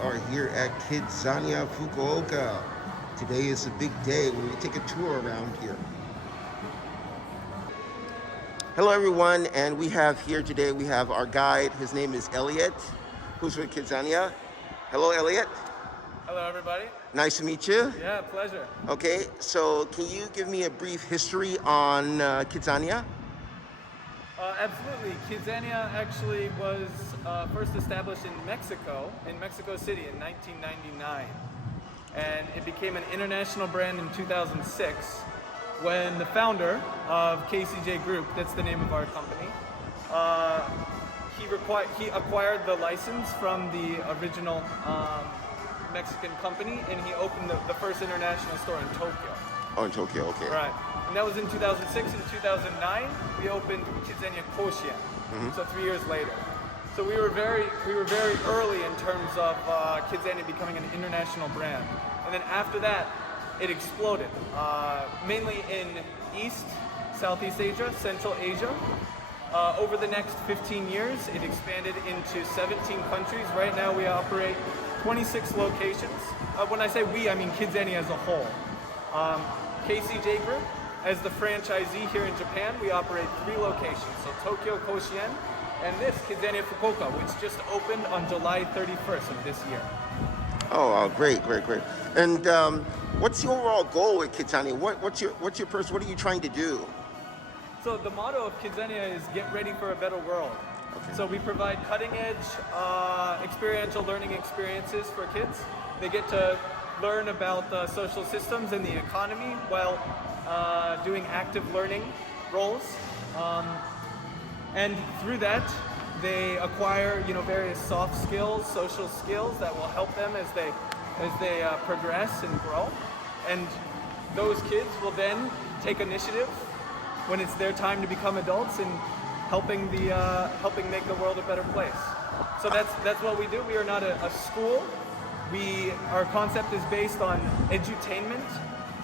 are here at KidZania Fukuoka. Today is a big day when we take a tour around here. Hello everyone, and we have here today, we have our guide. His name is Elliot, who's with KidZania. Hello Elliot. Hello everybody. Nice to meet you. Yeah, pleasure. Okay, so can you give me a brief history on KidZania? Absolutely. KidZania actually was first established in Mexico City in 1999. And it became an international brand in 2006 when the founder of KCJ Group, that's the name of our company, he acquired the license from the original Mexican company, and he opened the first international store in Tokyo. Oh, in Tokyo, okay. Right. And that was in 2006. In 2009, we opened KidZania Koshien. So 3 years later. So we were very early in terms of KidZania becoming an international brand. And then after that, it exploded. Mainly in East, Southeast Asia, Central Asia. Over the next 15 years, it expanded into 17 countries. Right now, we operate 26 locations. When I say we, I mean KidZania as a whole. KCJ Group, as the franchisee here in Japan, we operate 3 locations. So Tokyo Koshien, and this KidZania Fukuoka, which just opened on July 31st of this year. Oh, great. And what's the overall goal with KidZania? What's your purpose? What are you trying to do? So the motto of KidZania is get ready for a better world. Okay. So we provide cutting edge experiential learning experiences for kids. They get to learn about the social systems and the economy while doing active learning roles. And through that, they acquire, various soft skills, social skills that will help them as they progress and grow. And those kids will then take initiative when it's their time to become adults and helping make the world a better place. So that's what we do. We are not a school. Our concept is based on edutainment.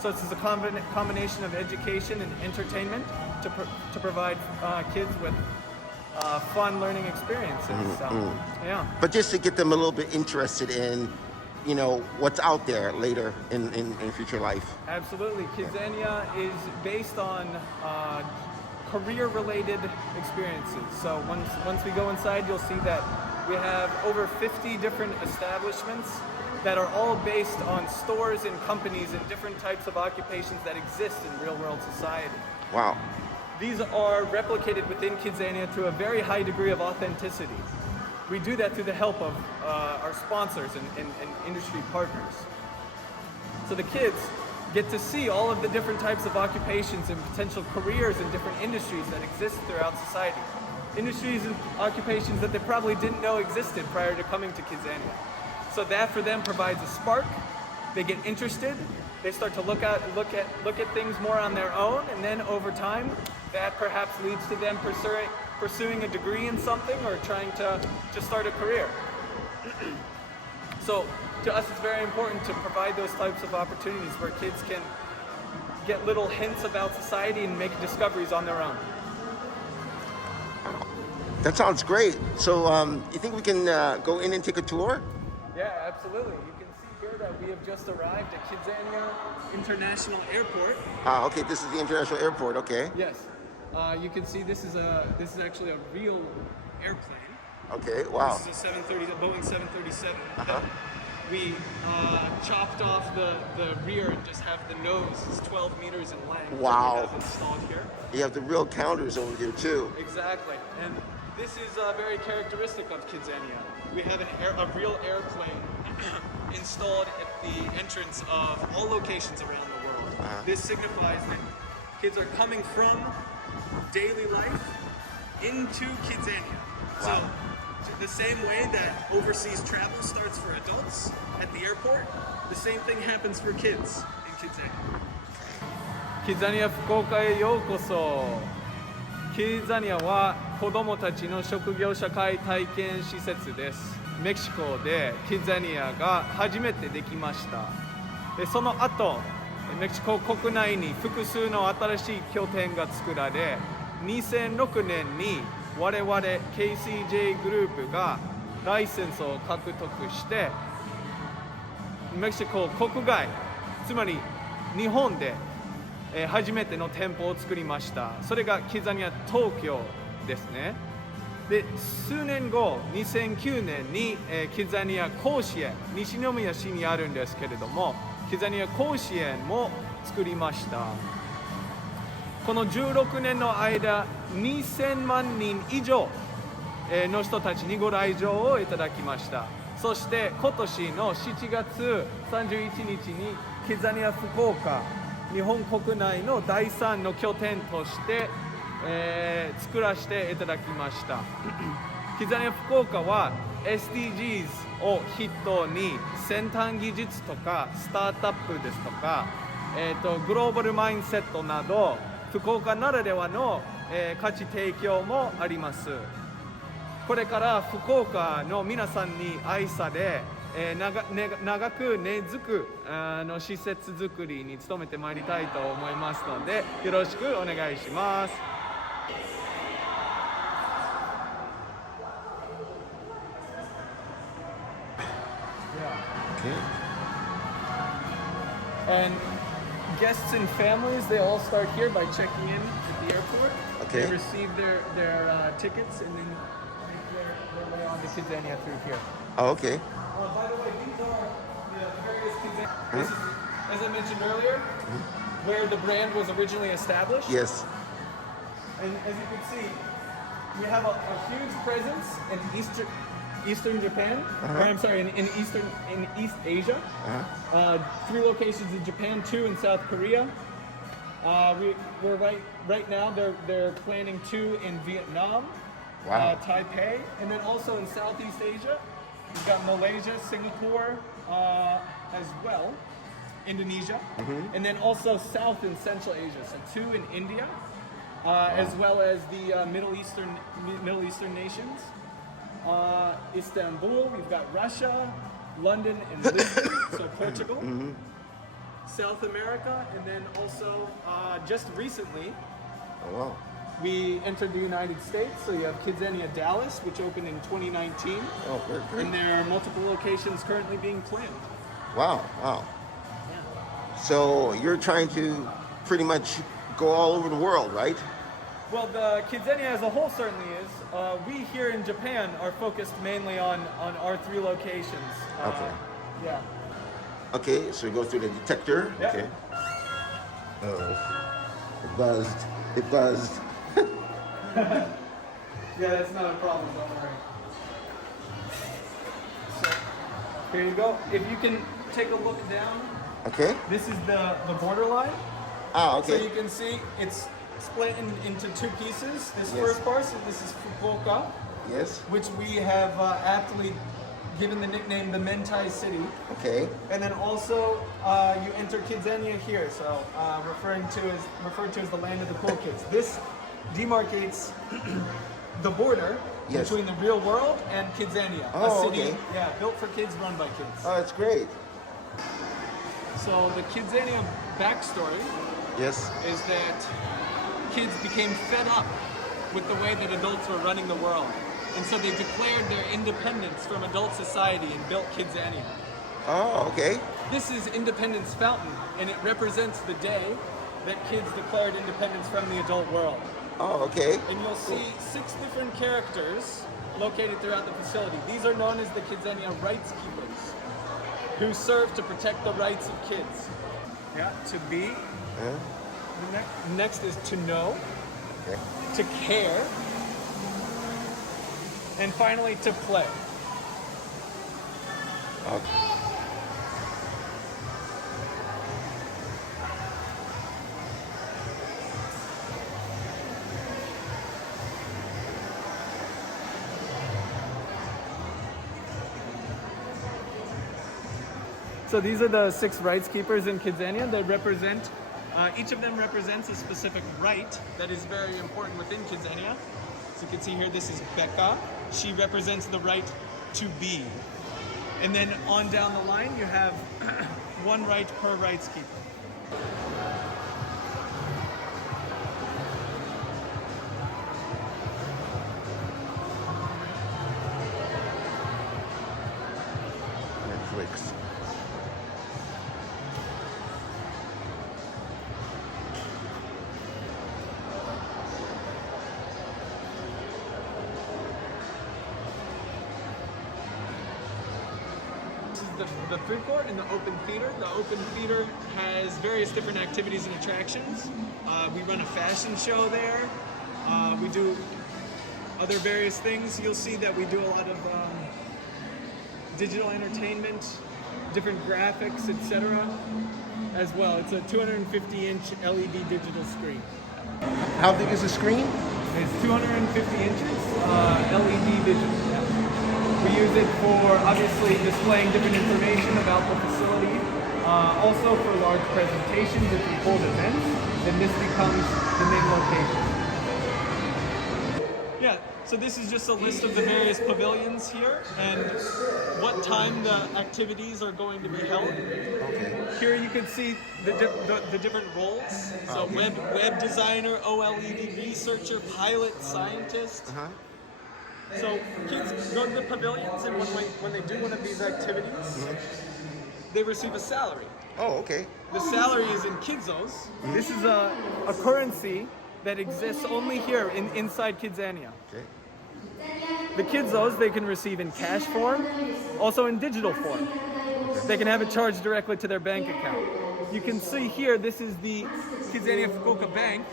So it's a combination of education and entertainment to provide kids with fun learning experiences. Yeah. But just to get them a little bit interested in, what's out there later in future life. Absolutely. KidZania is based on career-related experiences. So once we go inside, you'll see that we have over 50 different establishments that are all based on stores and companies and different types of occupations that exist in real-world society. Wow. These are replicated within KidZania to a very high degree of authenticity. We do that through the help of our sponsors and industry partners. So the kids get to see all of the different types of occupations and potential careers in different industries that exist throughout society. Industries and occupations that they probably didn't know existed prior to coming to KidZania. So that for them provides a spark. They get interested. They start to look at things more on their own, and then over time, that perhaps leads to them pursuing a degree in something or trying to start a career. So to us, it's very important to provide those types of opportunities where kids can get little hints about society and make discoveries on their own. That sounds great. So you think we can go in and take a tour? Yeah, absolutely. You can see here that we have just arrived at KidZania International Airport. Okay, this is the international airport, okay. Yes. You can see this is actually a real airplane. Okay, wow. This is a Boeing 737. Uh-huh. We chopped off the rear and just have the nose. It's 12 meters in length. Wow. That we have installed here. You have the real counters over here too. Exactly. And this is very characteristic of KidZania. We have a real airplane installed at the entrance of all locations around the world. Uh-huh. This signifies that kids are coming from daily life into KidZania. Wow. So the same way that overseas travel starts for adults at the airport, the same thing happens for kids in KidZania. KidZania Fukuokaへようこそ。KidZania は子どもたちの職業社会体験施設です。メキシコで KidZania が初めてできました。でその後、メキシコ国内に複数の新しい拠点が作られ、2006年に我々 KCJ グループがライセンスを獲得してメキシコ国外、つまり日本で、初めての店舗を作りました。それがキッザニア東京ですね。で、数年後、2009年に、キッザニア甲子園、西宮市にあるんですけれども、キッザニア甲子園も作りました。この16年の間、2000万人以上の人たちにご来場をいただきました。そして今年の7月31日にキッザニア福岡、日本国内の第3の拠点として、作らせていただきました。キッザニア福岡は SDGs を筆頭に先端技術とかスタートアップですとか、グローバルマインセットなど福岡ならではの、価値提供もあります。これから福岡の皆さんに愛され、長く根付く施設作りに努めてまいりたいと思いますので、よろしくお願いします。And guests and families, they all start here by checking in at the airport. Okay. They receive their tickets and then make their way on to KidZania through here. Oh, okay. By the way, these are the various KidZania. This is, as I mentioned earlier, where the brand was originally established. Yes. And as you can see, we have a huge presence in Eastern Japan. Or I'm sorry, in East Asia. 3 locations in Japan, 2 in South Korea. We're right now. They're planning 2 in Vietnam, Wow. Taipei, and then also in Southeast Asia. We've got Malaysia, Singapore, as well, Indonesia, and then also South and Central Asia. So 2 in India, as well as the Middle Eastern nations. Istanbul, we've got Russia, London, and Lisbon, so Portugal. South America, and then also just recently, Oh, wow. we entered the United States. So you have KidZania Dallas, which opened in 2019, Oh, very great. and there are multiple locations currently being planned. Wow, wow. So you're trying to pretty much go all over the world, right? Well, the KidZania as a whole certainly is. We here in Japan are focused mainly on our 3 locations. Okay. Yeah. Okay, so we go through the detector. Yep. Okay. Oh, it buzzed. It buzzed. Yeah, that's not a problem, don't worry. So, here you go. If you can take a look down, Okay. this is the border line. Ah, So you okay. can see it's split into 2 pieces. This Yes. first parcel, this is Fukuoka, Yes. which we have aptly given the nickname the Mentai City. Okay. And then also you enter KidZania here, so referred to as the land of the cool kids. This demarcates the border Yes. between the real world and KidZania, Oh, a city, okay. yeah, built for kids, run by kids. Oh, that's great. So the KidZania backstory Yes. is that kids became fed up with the way that adults were running the world, and so they declared their independence from adult society and built KidZania. Oh, okay. This is Independence Fountain, and it represents the day that kids declared independence from the adult world. Oh, okay. And you'll see 6 different characters located throughout the facility. These are known as the KidZania rights keepers, who serve to protect the rights of kids. Yeah, to be. Next is to know, Okay. to care, and finally to play. Okay. So these are the 6 rights keepers in KidZania that represent, each of them represents a specific right that is very important within KidZania. So you can see here, this is Becca. She represents the right to be. And then on down the line, you have 1 right per rights keeper. Netflix. the food court and the open theater. The open theater has various different activities and attractions. We run a fashion show there. We do other various things. You'll see that we do a lot of digital entertainment, different graphics, etc. as well. It's a 250-inch LED digital screen. How big is the screen? It's 250 inches LED digital. Yeah. We use it for obviously displaying different information about the facility. Also for large presentations, if we hold events, then this becomes the main location. Yeah, so this is just a list of the various pavilions here and what time the activities are going to be held. Okay. Here you can see the different roles. So web designer, OLED researcher, pilot, scientist. So kids go to the pavilions, and when they do one of these activities, they receive a salary. Oh, okay. The salary is in KidZos. This is a currency that exists only here inside KidZania. Okay. The KidZos they can receive in cash form, also in digital form. They can have it charged directly to their bank account. You can see here, this is the KidZania Fukuoka Bank.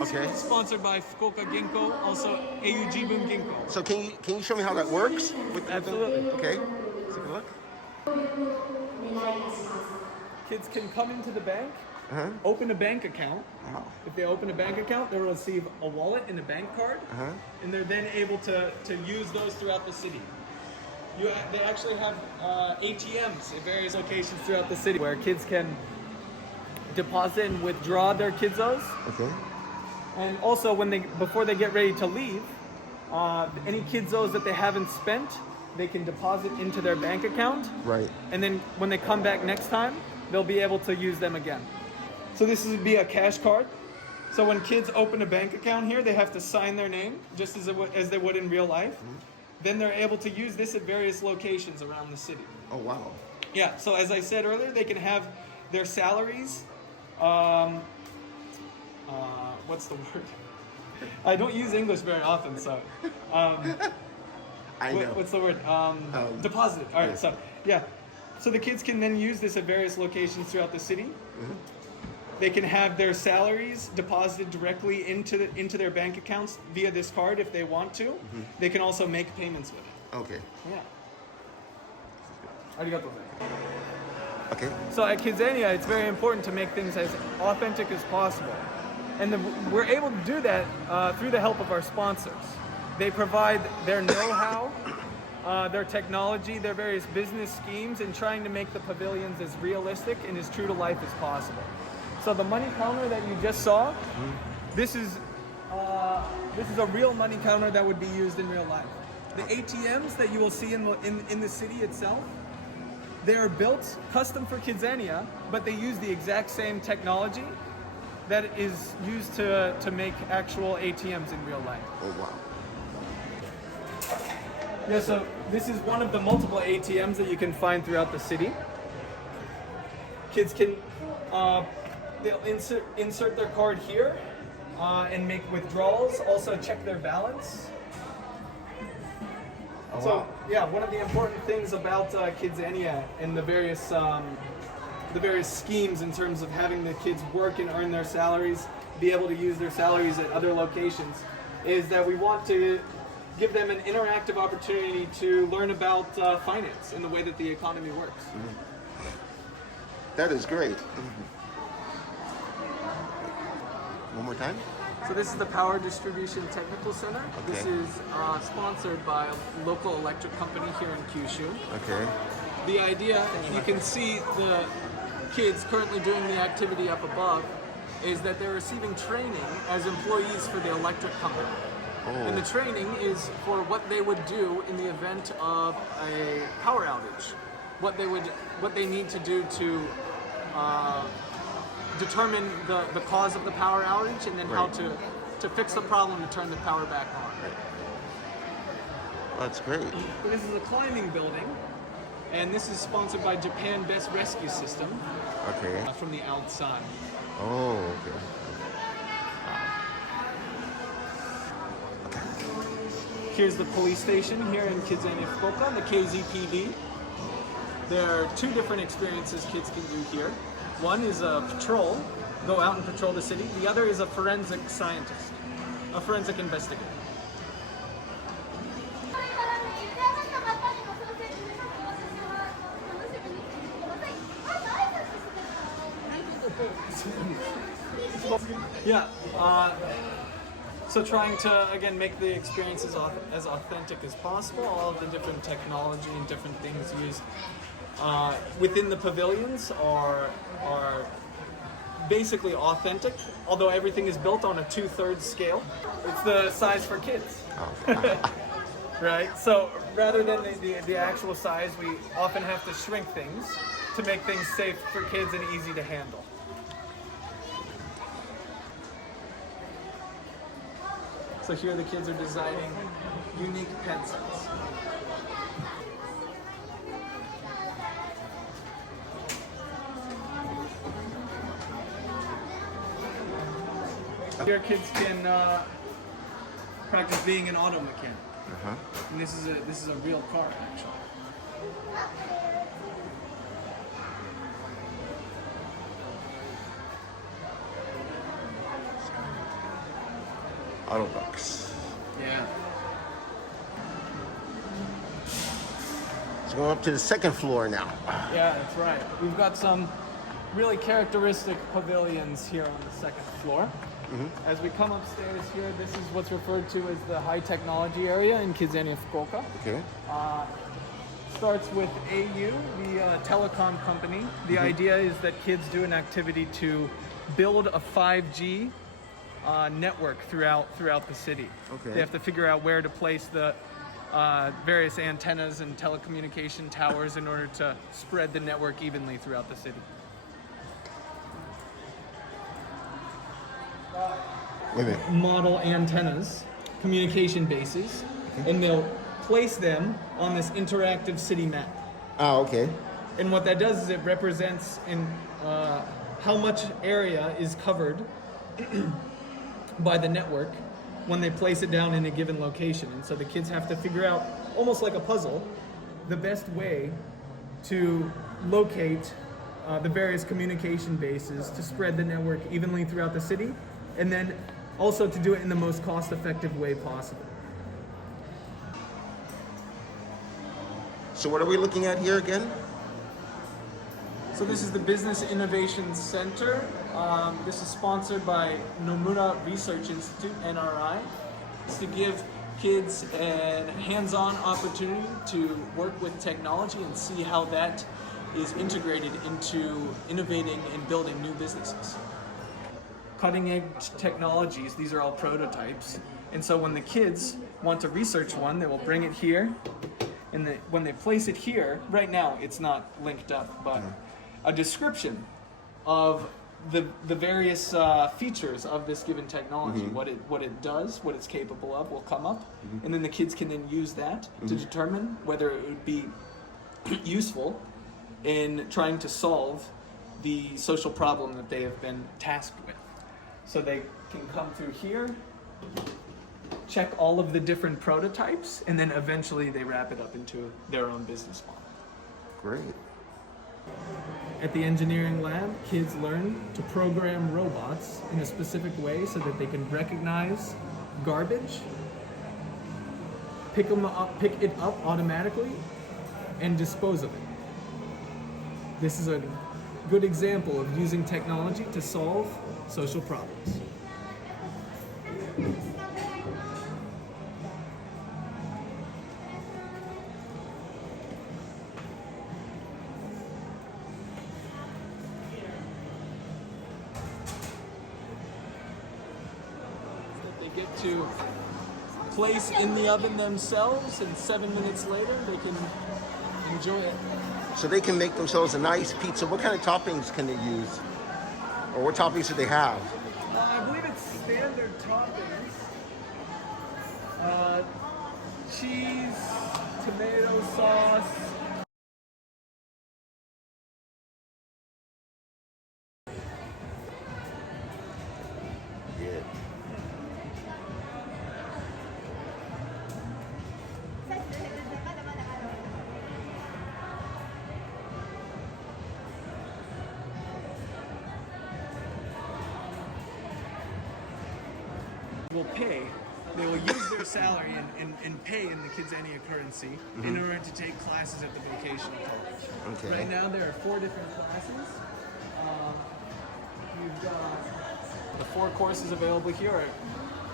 Okay. Sponsored by Fukuoka Ginko, also Aujibun Ginko. So can you show me how that works? Absolutely. Okay. Let's take a look. Kids can come into the bank, open a bank account. Wow. If they open a bank account, they'll receive a wallet and a bank card, and they're then able to use those throughout the city. They actually have ATMs at various locations throughout the city where kids can deposit and withdraw their KidZos. Okay. And also, before they get ready to leave, any KidZos that they haven't spent, they can deposit into their bank account. Right. And then when they come back next time, they'll be able to use them again. So this would be a cash card. So when kids open a bank account here, they have to sign their name, just as they would in real life. Then they're able to use this at various locations around the city. Oh, wow. Yeah, so as I said earlier, they can have their salaries. What's the word? I don't use English very often, so. I know. What's the word? Deposit. All right, so yeah. So the kids can then use this at various locations throughout the city. They can have their salaries deposited directly into their bank accounts via this card if they want to. They can also make payments with it. Okay. Yeah. Arigatou. Okay. So at KidZania, it's very important to make things as authentic as possible. And we're able to do that through the help of our sponsors. They provide their know-how, their technology, their various business schemes, and trying to make the pavilions as realistic and as true to life as possible. So the money counter that you just saw, this is a real money counter that would be used in real life. The ATMs that you will see in the city itself, they are built custom for KidZania, but they use the exact same technology that is used to make actual ATMs in real life. Oh, wow. Yeah, so this is one of the multiple ATMs that you can find throughout the city. Kids can they'll insert their card here and make withdrawals. Also check their balance. Oh, So wow. yeah, one of the important things about KidZania and the various schemes in terms of having the kids work and earn their salaries, be able to use their salaries at other locations, is that we want to give them an interactive opportunity to learn about finance and the way that the economy works. That is great. One more time? So this is the Power Distribution Technical Center. Okay. This is sponsored by a local electric company here in Kyushu. Okay. The idea, you can see the kids currently doing the activity up above, is that they're receiving training as employees for the electric company. And the training is for what they would do in the event of a power outage. What they need to do to determine the cause of the power outage, and then how to fix the problem to turn the power back on. That's great. This is a climbing building, and this is sponsored by Japan Best Rescue System Okay. from the outside. Oh, okay. Here's the police station here in KidZania Fukuoka, the KZPD. There are two different experiences kids can do here. One is a patrol, go out and patrol the city. The other is a forensic scientist, a forensic investigator. Yeah, so trying to, again, make the experiences as authentic as possible, all of the different technology and different things used within the pavilions are basically authentic, although everything is built on a 2/3 scale. It's the size for kids. Right? So rather than the actual size, we often have to shrink things to make things safe for kids and easy to handle. So here the kids are designing unique pencils. Here kids can practice being an auto mechanic. And this is a real car actually. Autobox. Yeah. So going up to the second floor now. Yeah, that's right. We've got some really characteristic pavilions here on the second floor. As we come upstairs here, this is what's referred to as the high technology area in KidZania Fukuoka. Okay. Starts with AU, the telecom company. The idea is that kids do an activity to build a 5G network throughout the city. Okay. They have to figure out where to place the various antennas and telecommunication towers in order to spread the network evenly throughout the city. Wait a minute. Model antennas, communication bases, and they'll place them on this interactive city map. Oh, okay. And what that does is it represents how much area is covered by the network when they place it down in a given location. And so the kids have to figure out, almost like a puzzle, the best way to locate the various communication bases to spread the network evenly throughout the city, and then also to do it in the most cost-effective way possible. So what are we looking at here again? So this is the Business Innovation Center. This is sponsored by Nomura Research Institute, NRI. It's to give kids a hands-on opportunity to work with technology and see how that is integrated into innovating and building new businesses. Cutting-edge technologies, these are all prototypes. And so when the kids want to research one, they will bring it here. And when they place it here, right now it's not linked up, but a description of the various features of this given technology, what it does, what it's capable of, will come up, and then the kids can then use that to determine whether it would be useful in trying to solve the social problem that they have been tasked with. So they can come through here, check all of the different prototypes, and then eventually they wrap it up into their own business model. Great. At the engineering lab, kids learn to program robots in a specific way so that they can recognize garbage, pick it up automatically, and dispose of it. This is a good example of using technology to solve social problems. They get to place in the oven themselves, and 7 minutes later they can enjoy it. So they can make themselves a nice pizza. What kind of toppings can they use? Or what toppings do they have? I believe it's standard toppings. Cheese, tomato sauce. Yeah. will pay. They will use their salary and pay in the KidZania currency in order to take classes at the vocational college. Okay. Right now there are 4 different classes. You've got the 4 courses available here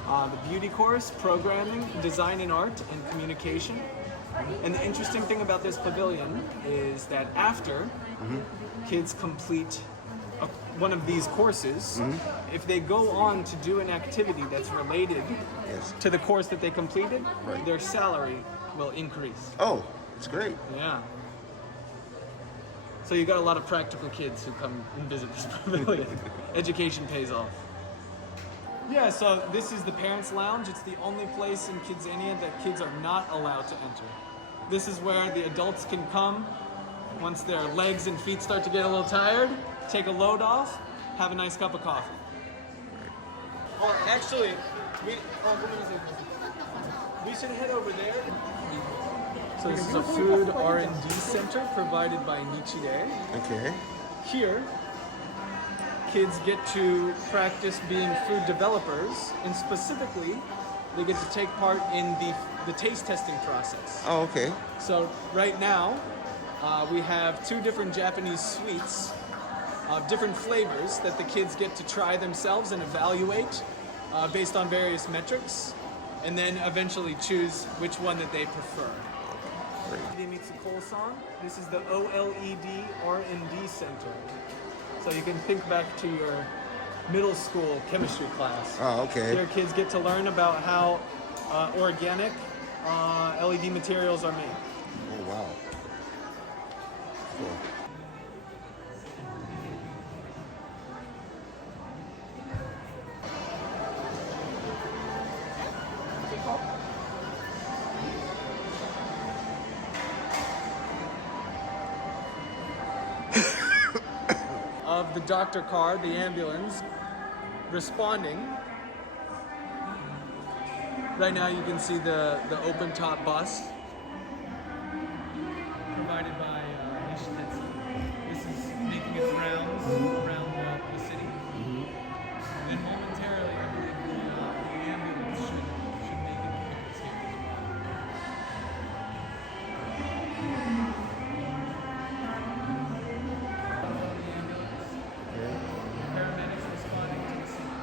are the beauty course, programming, design and art, and communication. And the interesting thing about this pavilion is that after kids complete one of these courses, if they go on to do an activity that's related to the course that they completed, their salary will increase. Oh, it's great. Yeah. So you got a lot of practical kids who come and visit this pavilion. Education pays off. Yeah, so this is the parents' lounge. It's the only place in KidZania that kids are not allowed to enter. This is where the adults can come once their legs and feet start to get a little tired, take a load off, have a nice cup of coffee. Well, actually, we should head over there. So this is a food R&D center provided by Nichide. Okay. Here, kids get to practice being food developers, and specifically, they get to take part in the taste testing process. Oh, okay. So right now, we have 2 different Japanese sweets of different flavors that the kids get to try themselves and evaluate based on various metrics, and then eventually choose which one that they prefer. This is the OLED R&D Center. So you can think back to your middle school chemistry class. Oh, okay. Your kids get to learn about how organic LED materials are made. Oh, wow. Cool. Of the doctor car, the ambulance, responding. Right now you can see the open top bus provided by Nichide. This is making its rounds around the city. And momentarily, I believe the ambulance should make it its here as well. Paramedics responding to the scene.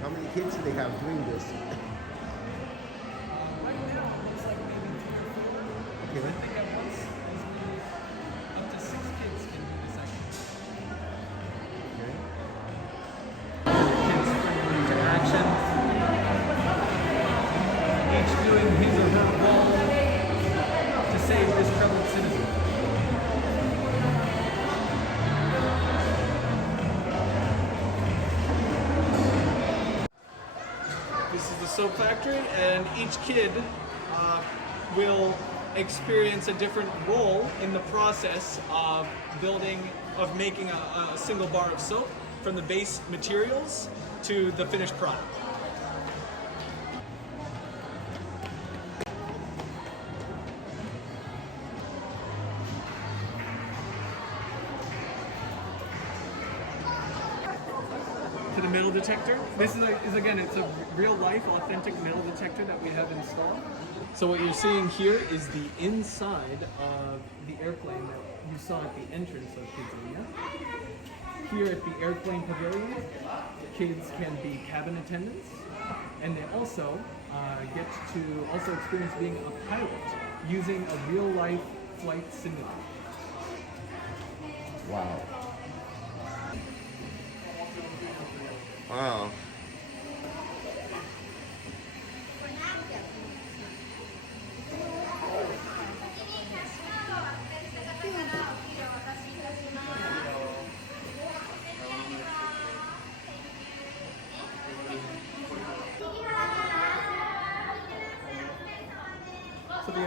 How many kids do they have doing this? Right now, it looks like maybe 3 or 4. Okay. I think at once, up to 6 kids can do this activity. Kids springing into action. Each doing his or her role to save this troubled citizen. This is the soap factory, and each kid will experience a different role in the process of making a single bar of soap from the base materials to the finished product. To the metal detector. This is again, it's a real life, authentic metal detector that we have installed. So what you're seeing here is the inside of the airplane that you saw at the entrance of KidZania. Here at the airplane pavilion, kids can be cabin attendants, and they also get to also experience being a pilot using a real life flight simulator. Wow. Wow. So the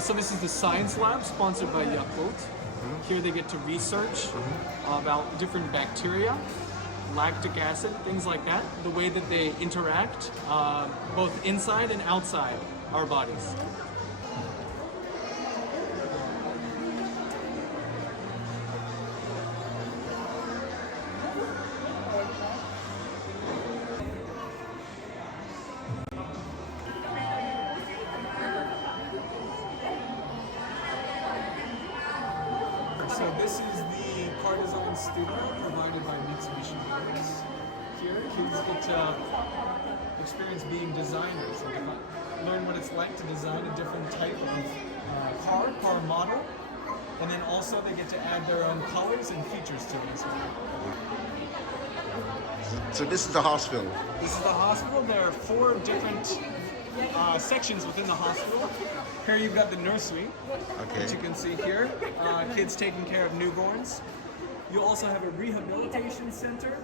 So this is the science lab sponsored by Yakult. Here they get to research about different bacteria, lactic acid, things like that, the way that they interact both inside and outside our bodies. So this is the Partisan studio provided by Mitsubishi Motors. Here, kids get to experience being designers and learn what it's like to design a different type of car model, and then also they get to add their own colors and features to it as well. So this is the hospital. This is the hospital. There are 4 different sections within the hospital. Here you've got the nursery, which you can see here. Kids taking care of newborns. You also have a rehabilitation center,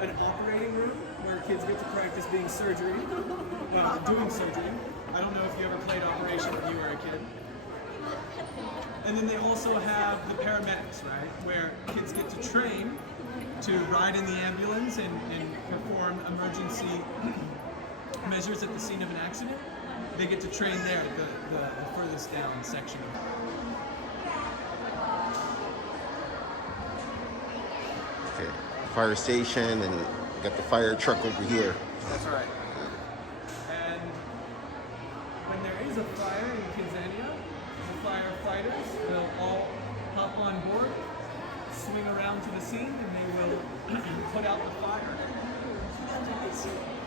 an operating room where kids get to practice doing surgery. I don't know if you ever played Operation when you were a kid. And then they also have the paramedics, right, where kids get to train to ride in the ambulance and perform emergency measures at the scene of an accident. They get to train there, the furthest down section. Okay, fire station, and got the fire truck over here. That's right. And when there is a fire in KidZania, the firefighters will all hop on board, swing around to the scene, and they will put out the fire.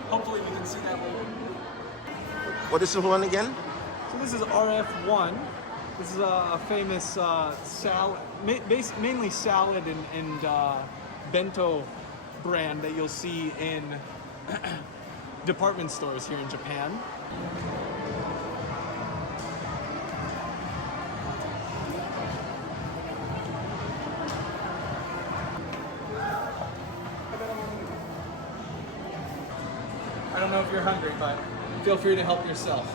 Hopefully we can see that later. What is the one again? So this is RF1. This is a famous salad, mainly salad and bento brand that you'll see in department stores here in Japan. I don't know if you're hungry, but feel free to help yourself.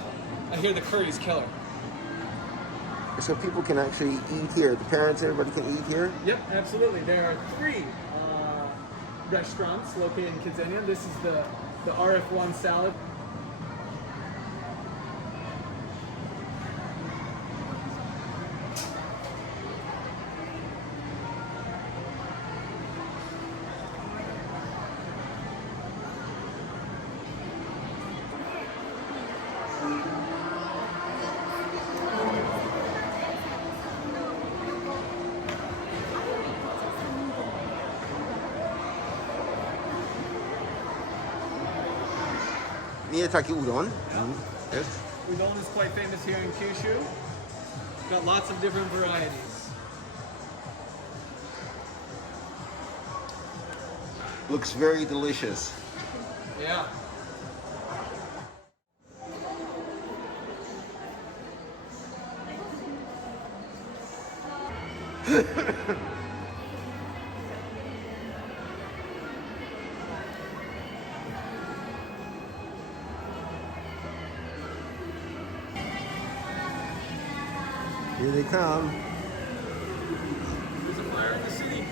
I hear the curry's killer. So people can actually eat here. The parents, everybody can eat here? Yep, absolutely. There are 3 restaurants located in KidZania. This is the RF1 salad. Miyataki udon. Yes. Udon is quite famous here in Kyushu. Got lots of different varieties. Looks very delicious. Yeah. Here they come. There's a fire in the city.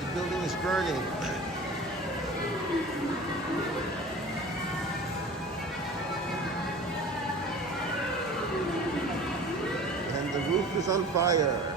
The building is burning. And the roof is on fire.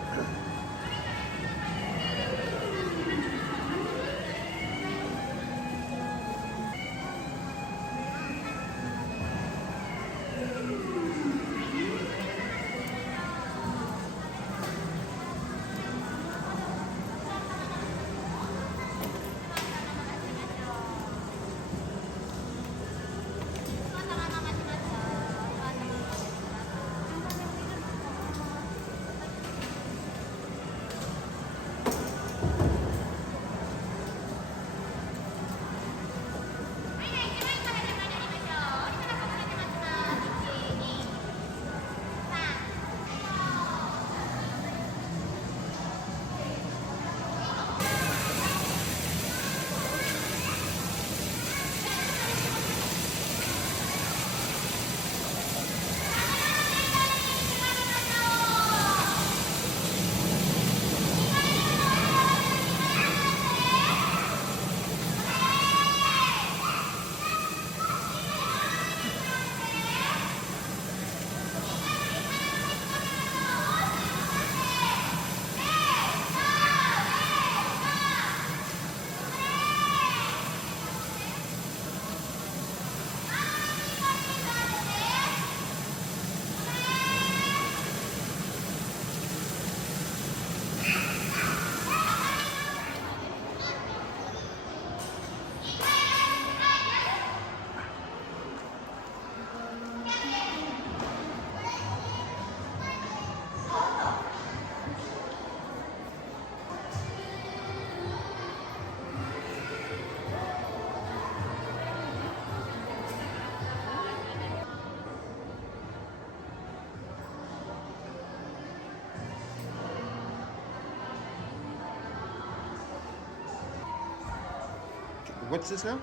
what's this now?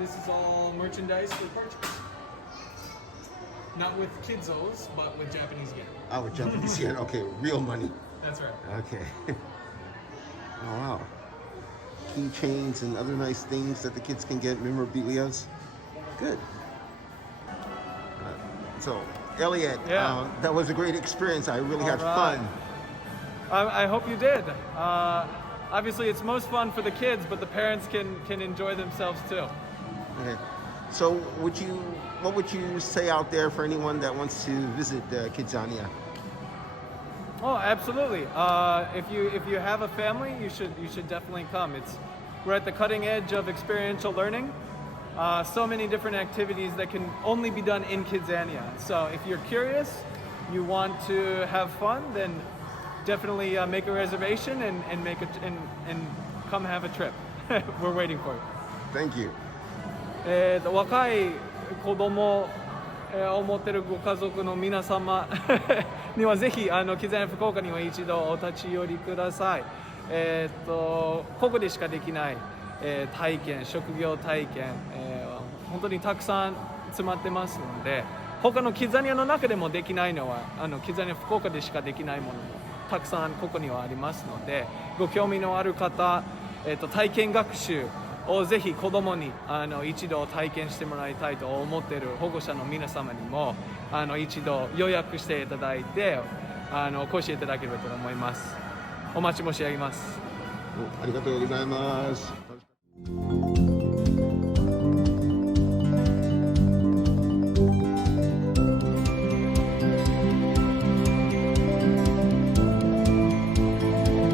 This is all merchandise for purchase. Not with Kidzos, but with Japanese yen. Oh, with Japanese yen. Okay, real money. That's right. Okay. Oh, wow. Keychains and other nice things that the kids can get, memorabilias. Good. So, Elliot, Yeah. that was a great experience. I really had right. fun. I hope you did. Obviously, it's most fun for the kids, but the parents can enjoy themselves too. Okay. So, what would you say out there for anyone that wants to visit KidZania? Oh, absolutely. If you have a family, you should definitely come. We're at the cutting edge of experiential learning. So many different activities that can only be done in KidZania. So if you're curious, you want to have fun, then definitely make a reservation and come have a trip. We're waiting for you. Thank you. 若い子供を持ってるご家族の皆様にはぜひKidZania福岡には一度お立ち寄りください。ここでしかできない、体験、職業体験、本当にたくさん詰まってますので、他のKidZaniaの中でもできないのはKidZania福岡でしかできないものもたくさんここにはありますので、ご興味のある方、体験学習をぜひ子どもに一度体験してもらいたいと思っている保護者の皆様にも一度予約していただいてお越しいただければと思います。お待ち申し上げます。ありがとうございます。